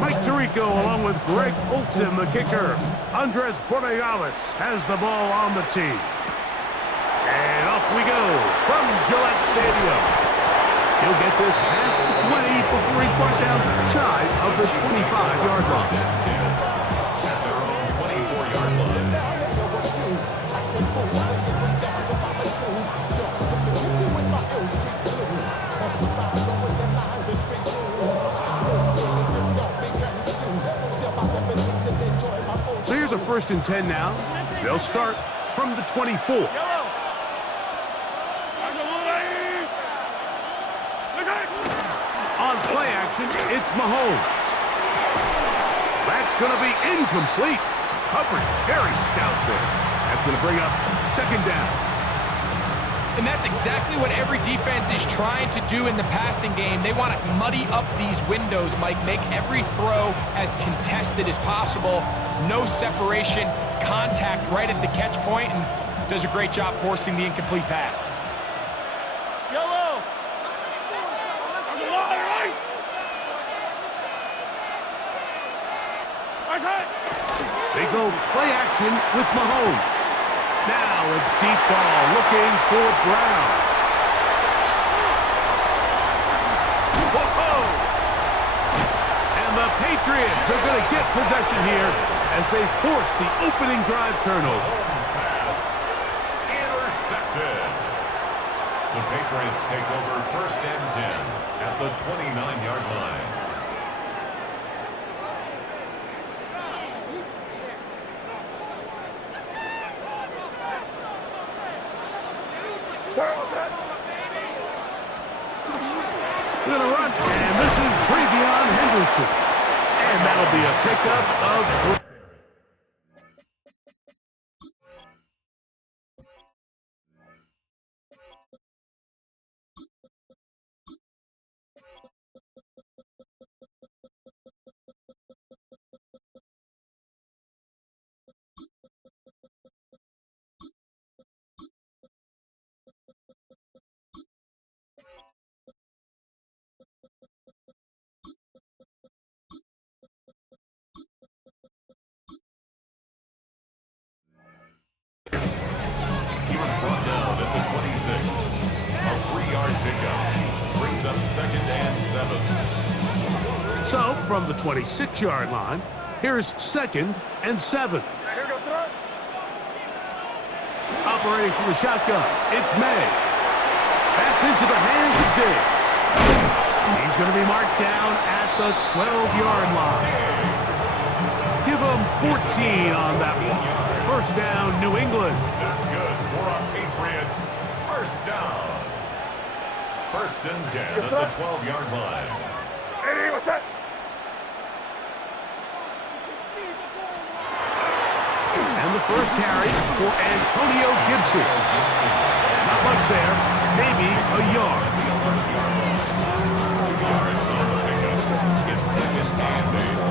Mike Tirico along with Greg Olson, the kicker. Andres Bordayalis has the ball on the tee. And off we go from Gillette Stadium. He'll get this past the 20 before he's brought down shy of the 25-yard line. At their own 24-yard line. So here's a 1st and 10 now. They'll start from the 24. On play action, it's Mahomes. That's going to be incomplete. Coverage very stout there. That's going to bring up 2nd down. And that's exactly what every defense is trying to do in the passing game. They want to muddy up these windows, Mike, make every throw as contested as possible. No separation, contact right at the catch point, and does a great job forcing the incomplete pass. Yellow! They go play action with Mahomes. Now a deep ball looking for Brown. Whoa! And the Patriots are going to get possession here as they force the opening drive turnover. Pass intercepted. The Patriots take over 1st and 10 at the 29-yard line. We're going to run, and this is Travion Henderson. And that'll be a pickup of 3. He was brought down at the 26. A 3-yard pickup brings up 2nd and 7. So, from the 26-yard line, here's 2nd and 7. Operating from the shotgun, it's May. That's into the hands of Diggs. He's going to be marked down at the 12-yard line. Give him 14 on that one. 1st down, New England. That's good for our Patriots. 1st down. 1st and 10 at the 12-yard line. Hey, what's that? And the first carry for Antonio Gibson. Not much there, maybe a yard. 2 yards on the pickup. It's 2nd and 8.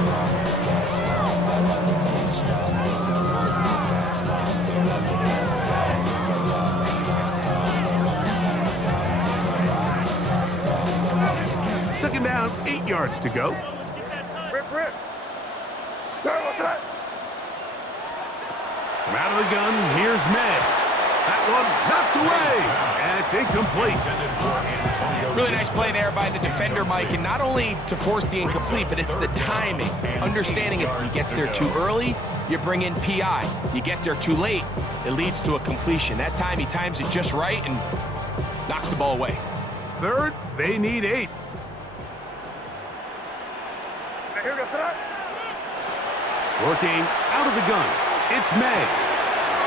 Second down, 8 yards to go. Rip. What's that? From out of the gun, here's May. That one knocked away, and it's incomplete. Really nice play there by the defender, Mike, and not only to force the incomplete, but it's the timing. Understanding if he gets there too early, you bring in PI. You get there too late, it leads to a completion. That time he times it just right and knocks the ball away. 3rd, they need 8. Here goes tonight. Working out of the gun, it's May.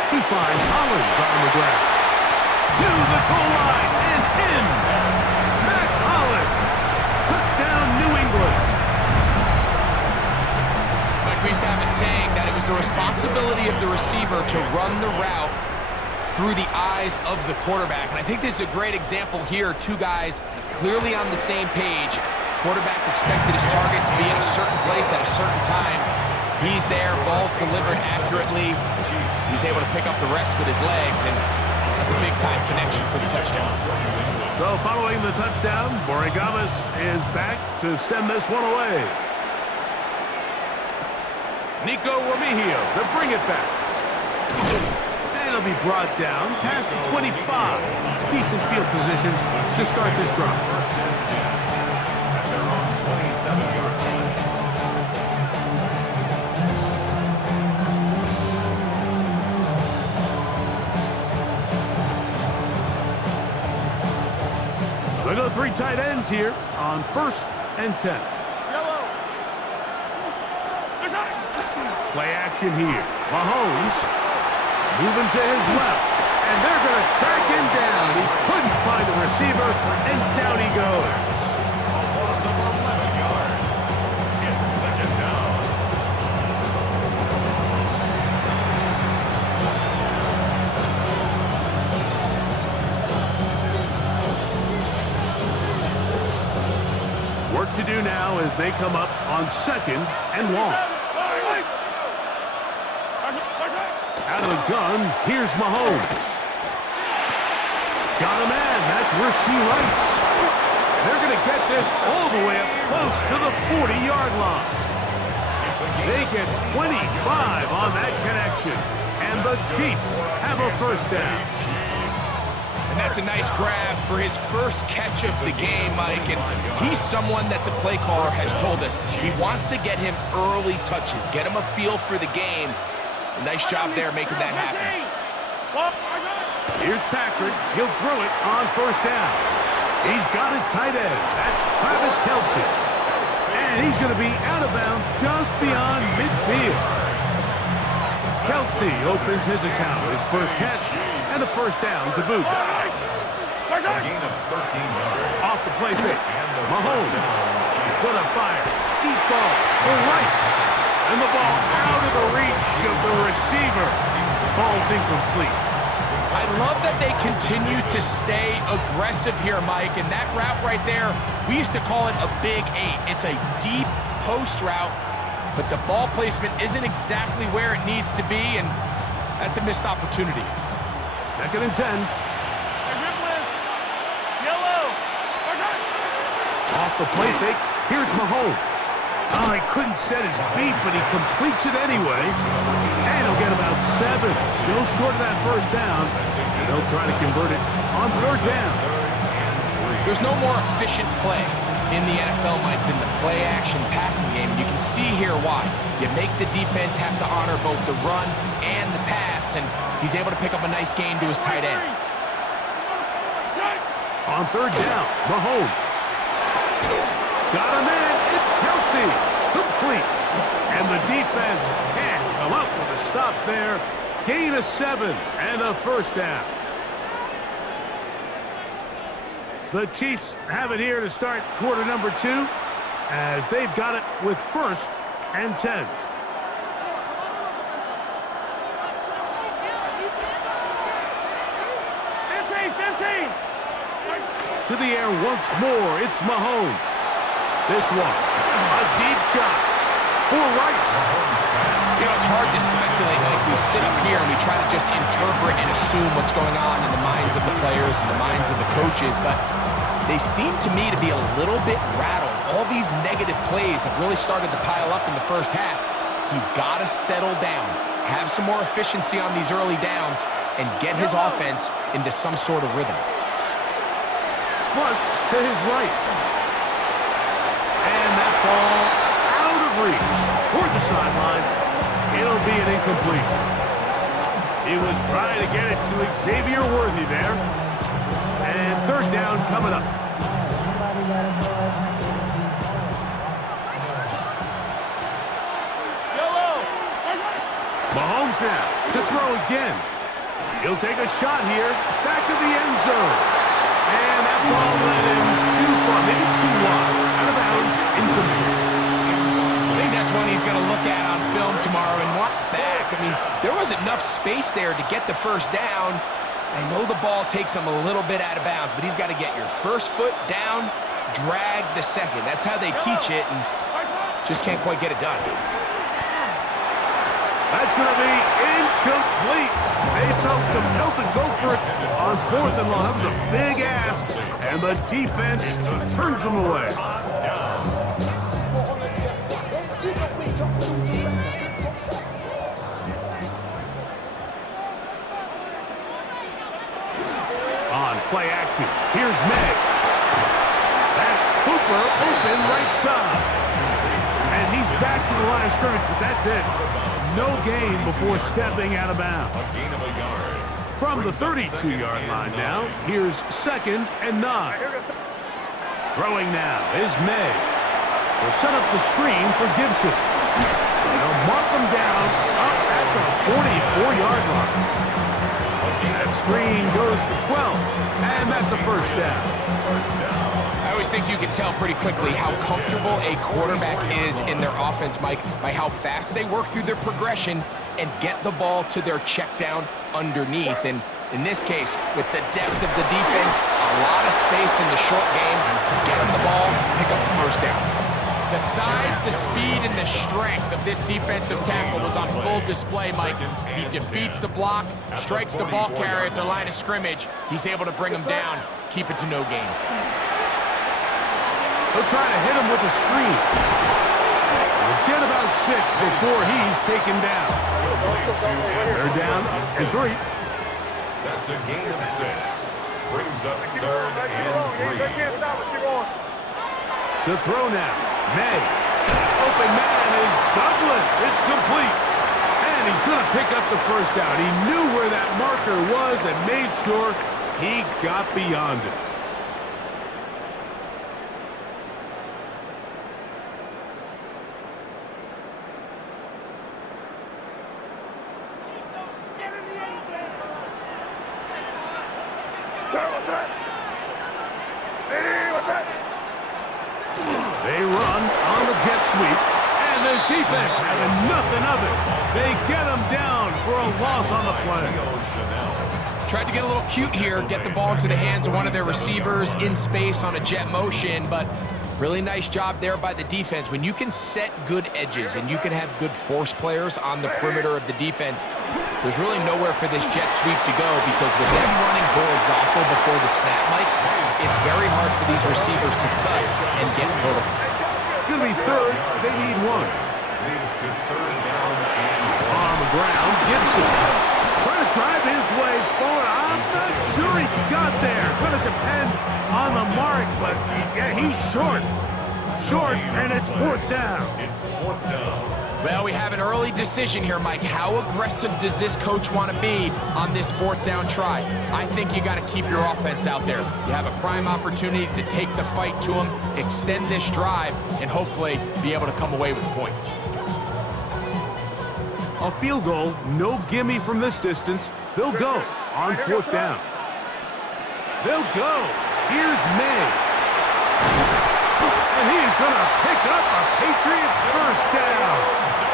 He finds Hollins on the ground. To the goal line and in. Mac Hollins. Touchdown, New England. Mike, we used to have a saying that it was the responsibility of the receiver to run the route through the eyes of the quarterback. And I think this is a great example here. 2 guys clearly on the same page. Quarterback expected his target to be in a certain place at a certain time. He's there, ball's delivered accurately. He's able to pick up the rest with his legs, and that's a big-time connection for the touchdown. So following the touchdown, Borregalis is back to send this one away. Nico Remigio to bring it back. And it'll be brought down past the 25. Decent field position to start this drive. First and 10 at their own 27-yard line. They go 3 tight ends here on 1st and 10. Play action here. Mahomes moving to his left, and they're going to track him down. He couldn't find the receiver, and down he goes. A loss of 11 yards. It's second down. Work to do now as they come up on 2nd and long. Out of the gun, here's Mahomes. Got a man, that's Rashee Rice. And they're going to get this all the way up close to the 40-yard line. They get 25 on that connection, and the Chiefs have a first down. And that's a nice grab for his first catch of the game, Mike. And he's someone that the play caller has told us he wants to get him early touches, get him a feel for the game. A nice job there making that happen. Here's Patrick. He'll throw it on 1st down. He's got his tight end. That's Travis Kelce. And he's going to be out of bounds just beyond midfield. Kelce opens his account. His first catch and a first down to boot. A gain of 13 yards. Off the play fake. Mahomes gonna fire. Deep ball for Rice. And the ball out of the reach of the receiver. Falls incomplete. I love that they continue to stay aggressive here, Mike. And that route right there, we used to call it a big 8. It's a deep post route, but the ball placement isn't exactly where it needs to be, and that's a missed opportunity. 2nd and 10. Off the play fake, here's Mahomes. Oh, he couldn't set his feet, but he completes it anyway. And he'll get about 7. Still short of that first down. And they'll try to convert it on 3rd down. There's no more efficient play in the NFL, Mike, than the play-action passing game. And you can see here why. You make the defense have to honor both the run and the pass, and he's able to pick up a nice gain to his tight end. On 3rd down, Mahomes. Got him in. It's Kelce. Complete. And the defense can't come up with a stop there. Gain of 7 and a first down. The Chiefs have it here to start quarter number 2 as they've got it with 1st and 10. To the air once more, it's Mahomes. This one, a deep shot for Rice. You know, it's hard to speculate, Mike. We sit up here and we try to just interpret and assume what's going on in the minds of the players and the minds of the coaches, but they seem to me to be a little bit rattled. All these negative plays have really started to pile up in the first half. He's got to settle down, have some more efficiency on these early downs, and get his offense into some sort of rhythm. Flush to his right. And that ball out of reach toward the sideline. It'll be an incompletion. He was trying to get it to Xavier Worthy there. And 3rd down coming up. Mahomes now to throw again. He'll take a shot here. Back to the end zone. And that ball led him too far, maybe too wide. Out of bounds, incomplete. I think that's one he's going to look at on film tomorrow and walk back. I mean, there was enough space there to get the first down. I know the ball takes him a little bit out of bounds, but he's got to get your first foot down, drag the second. That's how they teach it, and just can't quite get it done. That's going to be incomplete. They felt compelled to go for it on 4th and long. That was a big ask, and the defense turns them away. On play action, here's May. That's Hooper open right side. And he's back to the line of scrimmage, but that's it. No gain before stepping out of bounds. A gain of a yard. From the 32-yard line now, here's 2nd and 9. Throwing now is May. Will set up the screen for Gibson. They'll mark them down up at the 44-yard line. That screen goes for 12, and that's a first down. I always think you can tell pretty quickly how comfortable a quarterback is in their offense, Mike, by how fast they work through their progression and get the ball to their check down underneath. And in this case, with the depth of the defense, a lot of space in the short game, get them the ball, pick up the first down. The size, the speed, and the strength of this defensive tackle was on full display, Mike. He defeats the block, strikes the ball carrier at the line of scrimmage. He's able to bring him down, keep it to no gain. They'll try to hit him with a screen. They'll get about 6 before he's taken down. They're down to 3. That's a gain of 6. Brings up 3rd and 3. To throw now. May. Open man is Douglas. It's complete. And he's going to pick up the first down. He knew where that marker was and made sure he got beyond it. They run on the jet sweep, and this defense having nothing of it. They get him down for a loss on the play. Tried to get a little cute here, get the ball into the hands of one of their receivers in space on a jet motion, but really nice job there by the defense. When you can set good edges and you can have good force players on the perimeter of the defense, there's really nowhere for this jet sweep to go, because with them running horizontal before the snap, Mike, it's very hard for these receivers to cut and get vertical. It's going to be 3rd. They need 1. Leads to 3rd down and on the ground. Gibson trying to drive his way forward. I'm not sure he got there. Going to depend on the mark, but yeah, he's short. Short, and it's 4th down. It's 4th down. Well, we have an early decision here, Mike. How aggressive does this coach want to be on this 4th down try? I think you got to keep your offense out there. You have a prime opportunity to take the fight to them, extend this drive, and hopefully be able to come away with points. A field goal, no gimme from this distance. They'll go on 4th down. They'll go. Here's May. And he's going to pick up a Patriots first down.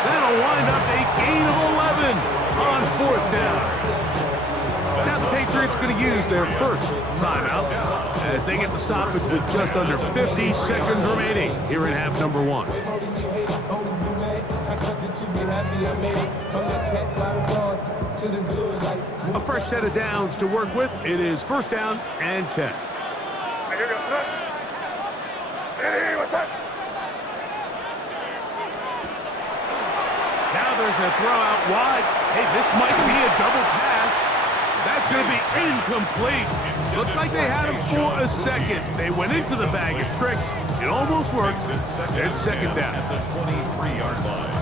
That'll wind up a gain of 11 on 4th down. Now the Patriots going to use their first timeout as they get the stoppage with just under 50 seconds remaining here in half number 1. A fresh set of downs to work with. It is 1st down and 10. Now there's a throw out wide. Hey, this might be a double pass. That's going to be incomplete. Looked like they had him for a second. They went into the bag of tricks. It almost worked. It's 2nd down. At the 23-yard line.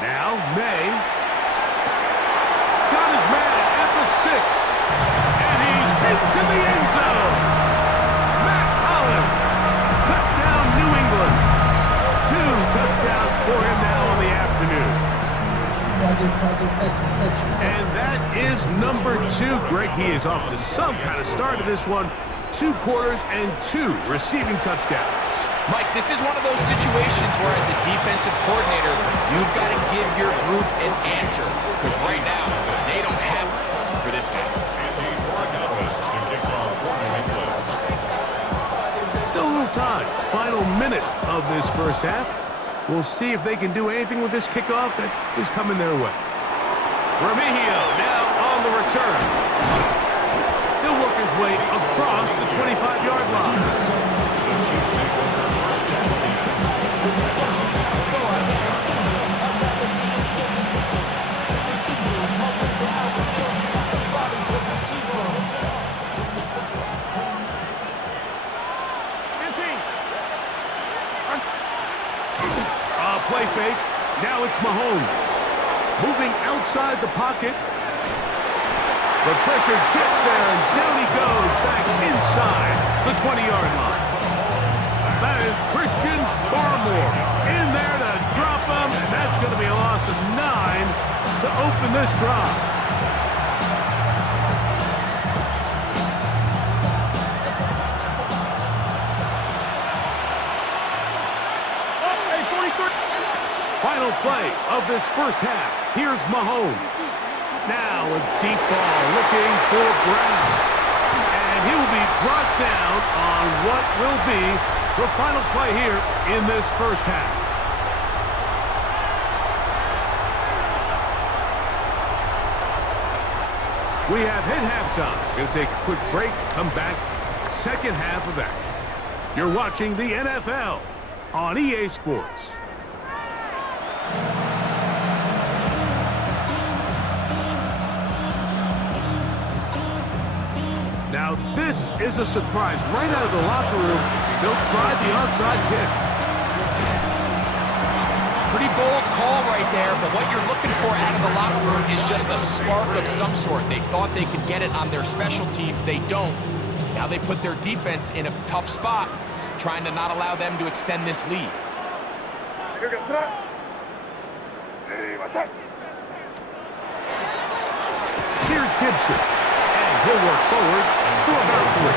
Now May got his man at the 6, and he's into the end zone. Matt Holland, touchdown New England. 2 touchdowns for him now on the afternoon. And that is number 2. Greg, he is off to some kind of start of this one. 2 quarters and 2 receiving touchdowns. Mike, this is one of those situations where as a defensive coordinator, you've got to give your group an answer. Because right now, they don't have it for this guy. Still a little time. Final minute of this first half. We'll see if they can do anything with this kickoff that is coming their way. Remigio now on the return. He'll work his way across the 25-yard line. Play fake. Now it's Mahomes. Moving outside the pocket. The pressure gets there, and down he goes back inside the 20-yard line. That is Christian Barmore in there to drop him, and that's going to be a loss of 9 to open this drive. Final play of this first half. Here's Mahomes. Now a deep ball looking for Brown. And he will be brought down on what will be the final play here in this first half. We have hit halftime. Going to take a quick break, come back, second half of action. You're watching the NFL on EA Sports. Now, this is a surprise. Right out of the locker room, they'll try the onside kick. Pretty bold call right there, but what you're looking for out of the locker room is just a spark of some sort. They thought they could get it on their special teams. They don't. Now they put their defense in a tough spot, trying to not allow them to extend this lead. Here's Gibson. And he'll work forward for about 3.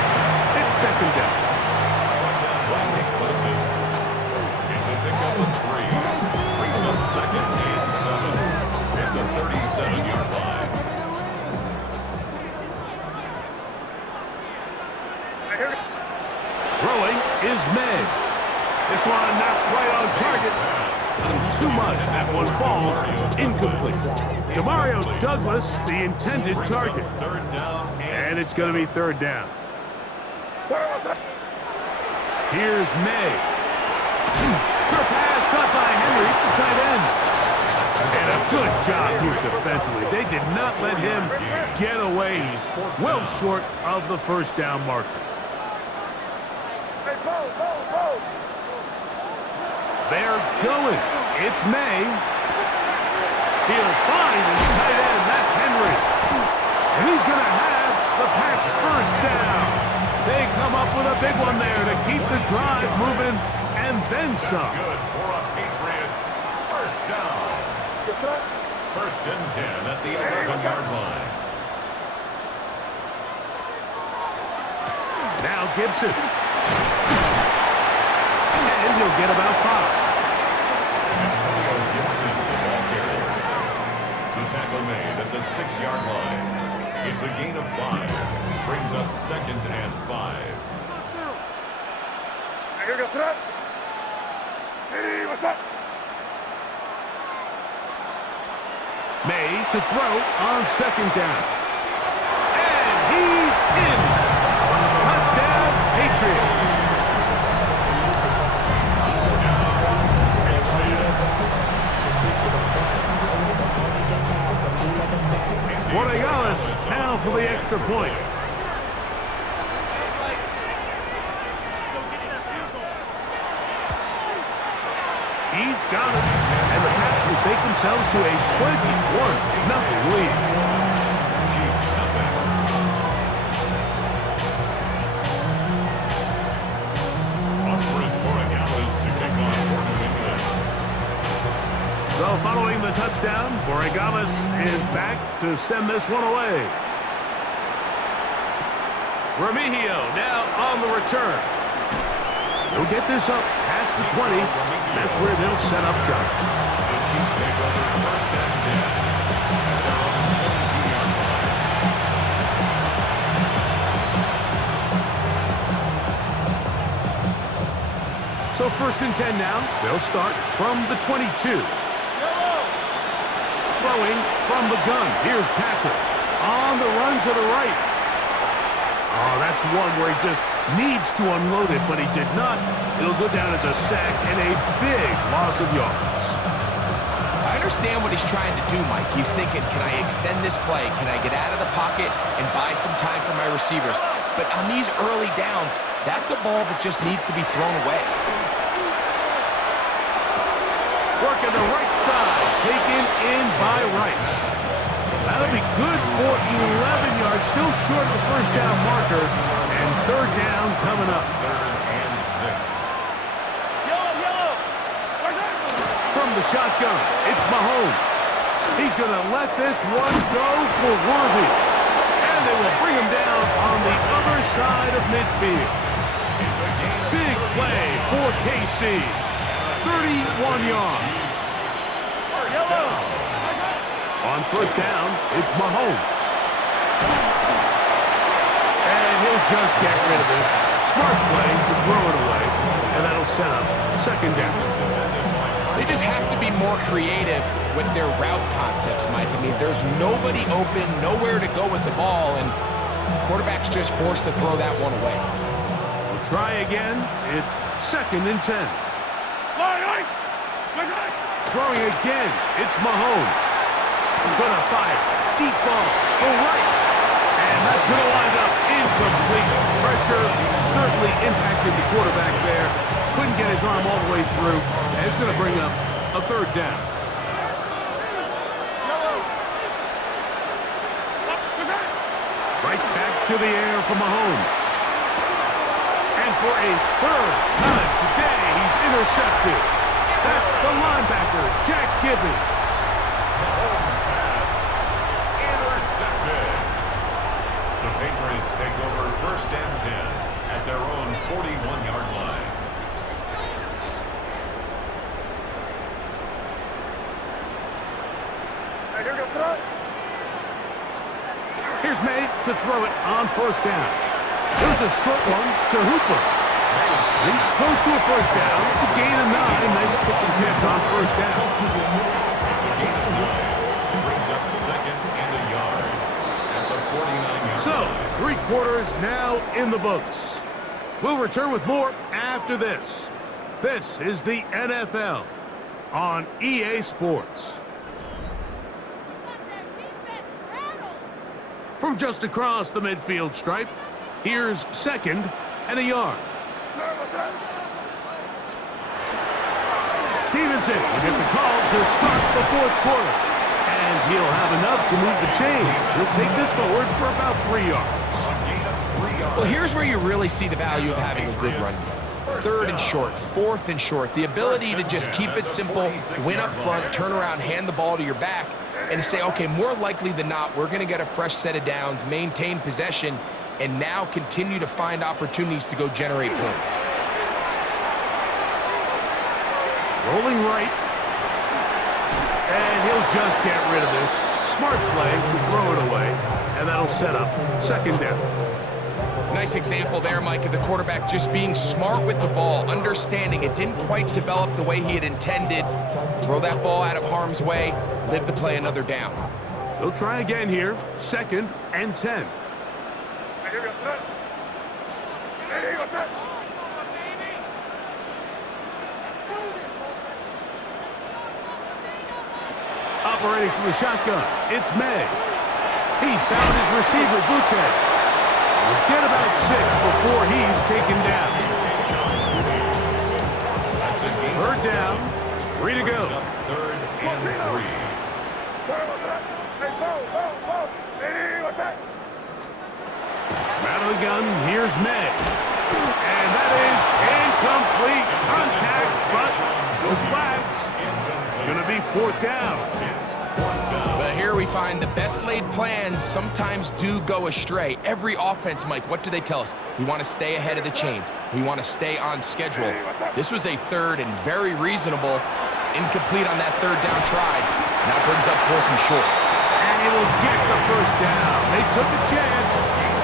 It's second down. It's a pickup of 3. Brings up second and 7 at the 37-yard line. Throwing is May. This one not quite on target. Too much. That one falls incomplete. Demario Douglas, the intended target. And it's going to be third down. Here's May. Sure pass caught by Henry, the tight end. And a good job here defensively. They did not let him get away. He's well short of the first down marker. They're going. It's May. He'll find his tight end. That's Henry. And he's going to have the Pats first down. They come up with a big one there to keep the drive moving and then some. Good for a Patriots first down. First and 10 at the 11-yard line. Now Gibson. And he'll get about 5. Made at the 6-yard line. It's a gain of 5. Brings up second and 5. May to throw on second down. And he's in. Touchdown, Patriots. Borregales now for the extra point. He's got it. And the Pats will take themselves to a 21-0 lead. So following the touchdown, Borregales is back to send this one away. Remigio now on the return. They'll get this up past the 20. That's where they'll set up shop. The Chiefs take over first and 10 at their own 22-yard line. So first and 10 now. They'll start from the 22. Throwing from the gun. Here's Patrick. On the run to the right. Oh, that's one where he just needs to unload it, but he did not. It'll go down as a sack and a big loss of yards. I understand what he's trying to do, Mike. He's thinking, can I extend this play? Can I get out of the pocket and buy some time for my receivers? But on these early downs, that's a ball that just needs to be thrown away. Working the right side, taken in by Rice. That'll be good for 11 yards, still short of the first down marker, and third down coming up. Third and 6. Yellow. Where's that? From the shotgun, it's Mahomes. He's going to let this one go for Worthy. And they will bring him down on the other side of midfield. It's a gain of Big play for KC. 31 yards. first down. On first down, it's Mahomes. And he'll just get rid of this. Smart play to throw it away. And that'll set up second down. They just have to be more creative with their route concepts, Mike. I mean, there's nobody open, nowhere to go with the ball, and quarterback's just forced to throw that one away. We'll try again. It's second and 10. Throwing again, it's Mahomes. Gonna fire. Deep ball for Rice. And that's gonna wind up incomplete. Pressure certainly impacted the quarterback there. Couldn't get his arm all the way through. And it's gonna bring up a third down. Right back to the air for Mahomes. And for a third time today, he's intercepted. That's the linebacker, Jack Gibbons. Mahomes pass intercepted. The Patriots take over first and 10 at their own 41-yard line. Here's May to throw it on first down. There's a short one to Hooper. He's close to a first down. To gain a 9. Nice pitch and catch on first down. It's a gain of 9. Brings up second and a yard at the 49-yard So, line. 3 quarters now in the books. We'll return with more after this. This is the NFL on EA Sports. From just across the midfield stripe, here's second and a yard. Stevenson will get the call to start the fourth quarter. And he'll have enough to move the chains. He'll take this forward for about 3 yards. A gain of 3 yards. Well, here's where you really see the value of having a good run. Third and short, fourth and short. The ability to just keep it simple, win up front, turn around, hand the ball to your back, and to say, okay, more likely than not, we're going to get a fresh set of downs, maintain possession, and now continue to find opportunities to go generate points. Rolling right. And he'll just get rid of this. Smart play to throw it away. And that'll set up second down. Nice example there, Mike, of the quarterback just being smart with the ball, understanding it didn't quite develop the way he had intended. Throw that ball out of harm's way, live to play another down. He'll try again here. Second and 10. Operating from the shotgun, it's May. He's found his receiver, Butte. We'll get about 6 before he's taken down. Third down, 3 to go. Third and 3. Out of the gun, here's May. And that is incomplete contact, but no flags. It's going to be fourth down. It's fourth down. But here we we find the best laid plans sometimes do go astray. Every offense, Mike, what do they tell us? We want to stay ahead of the chains. We want to stay on schedule. This was a third and very reasonable. Incomplete on that third down try. Now brings up 4th and short. And it'll get the first down. They took a chance,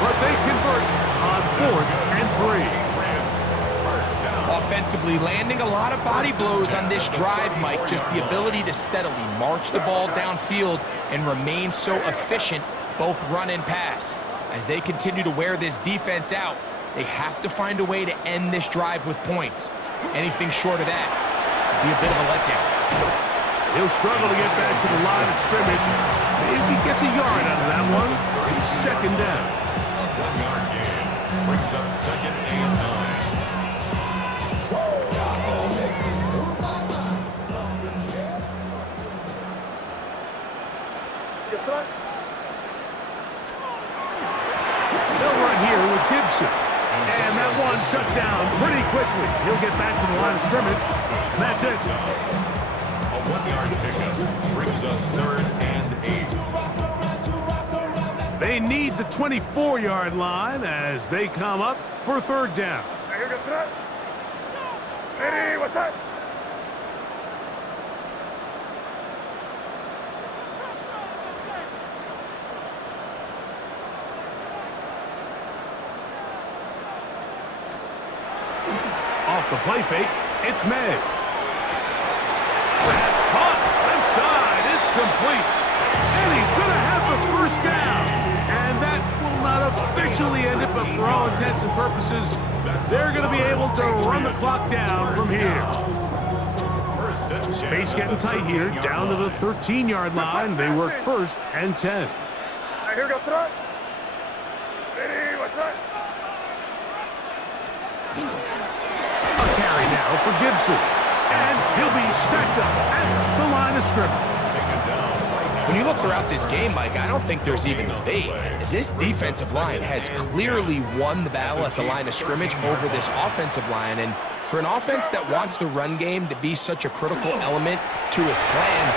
but they convert on 4th and 3. Offensively, landing a lot of body blows on this drive, Mike. Just the ability to steadily march the ball downfield and remain so efficient, both run and pass. As they continue to wear this defense out, they have to find a way to end this drive with points. Anything short of that would be a bit of a letdown. He'll struggle to get back to the line of scrimmage. Maybe he gets a yard out of that one. It's 2nd down. 1-yard gain brings up 2nd and 9. They'll run here with Gibson. And that one shut down pretty quickly. He'll get back to the line of scrimmage. And that's it. A 1-yard pickup brings up 3rd and 8. They need the 24-yard line as they come up for 3rd down. Hey, what's up? Off the play fake, it's May. That's caught. Left side, it's complete. And he's going to have the first down. And that will not officially end it, but for all intents and purposes, they're going to be able to run the clock down from here. Space getting tight here, down to the 13-yard line. They work 1st and 10. Here goes front. Hey, what's up? A carry now for Gibson. And he'll be stacked up at the line of scrimmage. When you look throughout this game, Mike, I don't think there's even debate. This defensive line has clearly won the battle at the line of scrimmage over this offensive line. And for an offense that wants the run game to be such a critical element to its plan,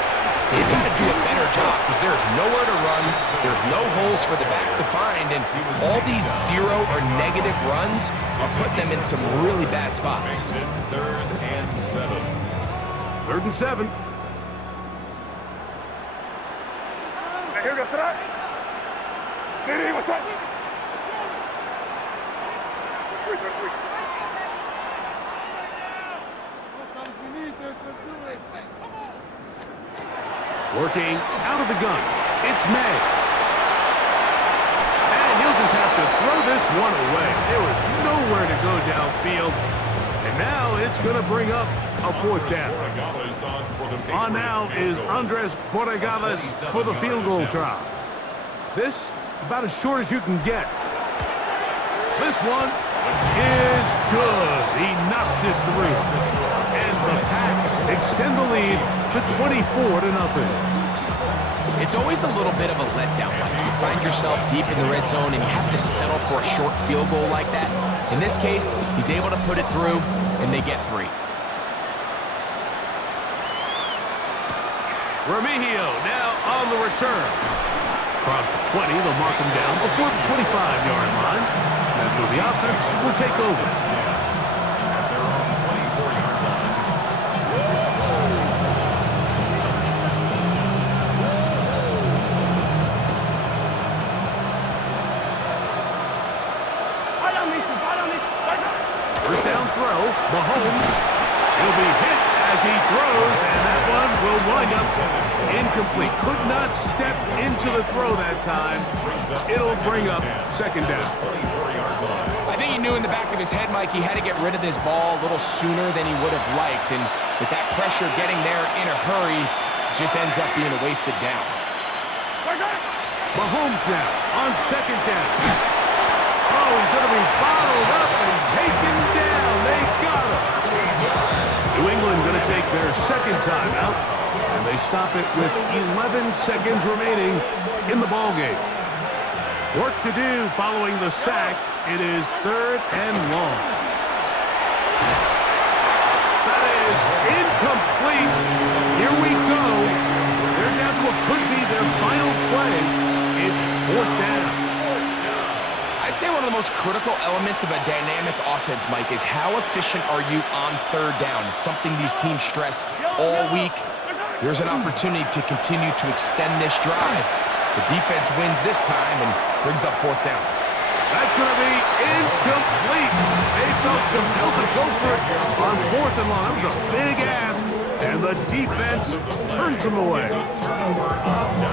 they've got to do a better job because there's nowhere to run, there's no holes for the back to find, and all these 0 or negative runs are putting them in some really bad spots. 3rd and 7. 3rd and 7. Here goes front. Hey, what's up? Working out of the gun, it's May. And he'll just have to throw this one away. There was nowhere to go downfield. And now it's going to bring up a 4th down. On now is Andres Borregales for the field goal try. This about as short as you can get. This one is good. He knocks it through. And the Pats extend the lead to 24-0. It's always a little bit of a letdown. Like you find yourself deep in the red zone and you have to settle for a short field goal like that. In this case, he's able to put it through, and they get 3. Remigio now on the return. Across the 20, they'll mark him down before the 25-yard line. That's where the offense will take over. At their own 24-yard line. First down throw, Mahomes. He'll be hit as he throws, and that one will wind up incomplete. Could not step into the throw that time. It'll bring up 2nd down. I think he knew in the back of his head, Mike, he had to get rid of this ball a little sooner than he would have liked. And with that pressure getting there in a hurry, it just ends up being a wasted down. Mahomes now on 2nd down. Oh, he's going to be bottled up and taken down. They got him. New England going to take their 2nd timeout, and they stop it with 11 seconds remaining in the ballgame. Work to do following the sack. It is 3rd and long. That is incomplete. Here we go. They're down to what could be their final one of the most critical elements of a dynamic offense, Mike, is how efficient are you on third down? It's something these teams stress all week. Here's an opportunity to continue to extend this drive. The defense wins this time and brings up fourth down. That's going to be incomplete. They felt compelled to go for it on fourth and long. That was a big ask, and the defense turns them away.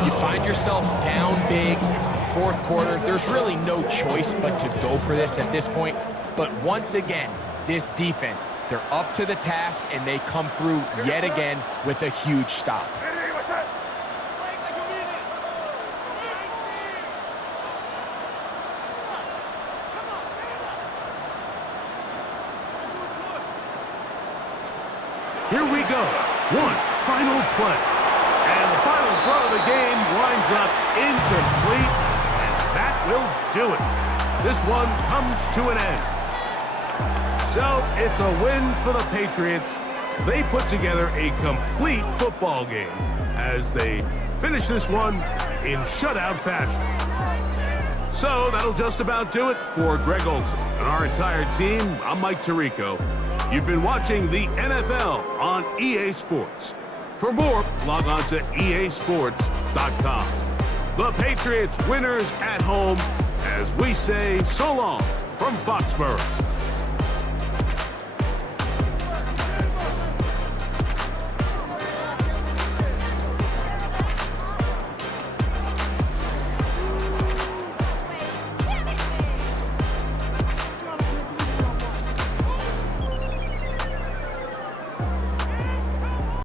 You find yourself down big. It's the fourth quarter. There's really no choice but to go for this at this point. But once again, this defense, they're up to the task, and they come through yet again with a huge stop. Here we go. One final play. And the final throw of the game winds up incomplete. And that will do it. This one comes to an end. So it's a win for the Patriots. They put together a complete football game as they finish this one in shutout fashion. So that'll just about do it for Greg Olsen and our entire team. I'm Mike Tirico. You've been watching the NFL on EA Sports. For more, log on to easports.com. The Patriots winners at home as we say so long from Foxborough.